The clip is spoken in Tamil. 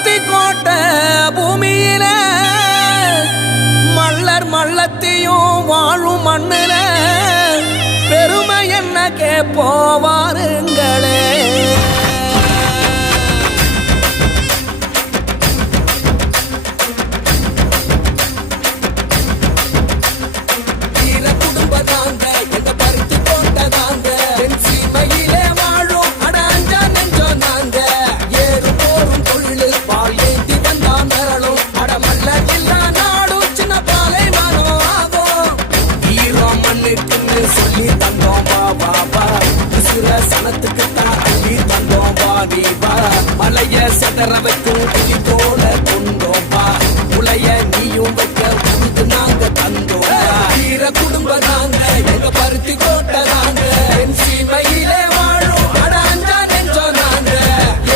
பருத்தி கோட்ட பூமியில மல்லர் மல்லத்தையும் வாழும் மண்ணில பெருமை என்ன கேப்போவாருங்களே. சொல்லி தந்தோம் பாபா சனத்துக்கு தான் அள்ளி தந்தோம் பாபா மலைய செதற வைக்கும் கிளி போல கொண்டோம் பா உலைய நீயும் வைக்க வந்து நாங்க தந்தோம். வீர குடும்ப நாங்க எங்க பருத்தி கோட்டை நாங்க என் சீமையிலே